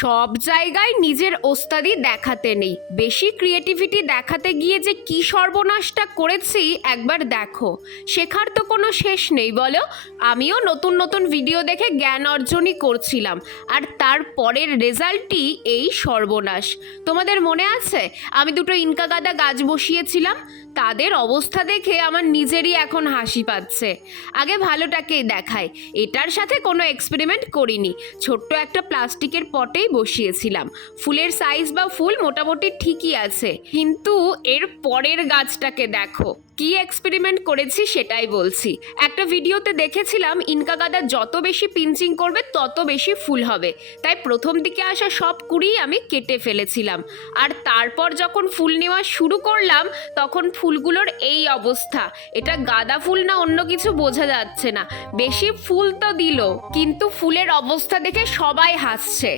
সব জায়গায় নিজের ওস্তাদি দেখাতে নেই। বেশি ক্রিয়েটিভিটি দেখাতে গিয়ে যে কি সর্বনাশটা করেছি, একবার দেখো। শেখার তো কোনো শেষ নেই, বলো? আমিও নতুন নতুন ভিডিও দেখে জ্ঞান অর্জনই করছিলাম। আর তার পরের রেজাল্টই এই সর্বনাশ। তোমাদের মনে আছে? আমি দুটো ইনকা গাদা গাছ বসিয়েছিলাম। তাদের অবস্থা দেখে আমার নিজেরই এখন হাসি পাচ্ছে। আগে ভালোটাকেই দেখায়। এটার সাথে কোনো এক্সপেরিমেন্ট করিনি। ছোট্ট একটা প্লাস্টিকের পটেই বসিয়েছিলাম। ফুলের সাইজ বা ফুল মোটামুটি ঠিকই আছে। কিন্তু এর পরের গাছটাকে দেখো। কি এক্সপেরিমেন্ট করেছি সেটাই বলছি। একটা ভিডিওতে দেখেছিলাম, ইনকা গাদা যত বেশি পিঞ্চিং করবে, তত বেশি ফুল হবে। তাই প্রথম দিকে আসা সব কুড়িই আমি কেটে ফেলেছিলাম। আর তারপর যখন ফুল নেওয়া শুরু করলাম, তখন ফুলগুলোর এই অবস্থা। এটা গাঁদা ফুল না অন্য কিছু বোঝা যাচ্ছে না। বেশি ফুল তো দিল, কিন্তু ফুলের অবস্থা দেখে সবাই হাসছে।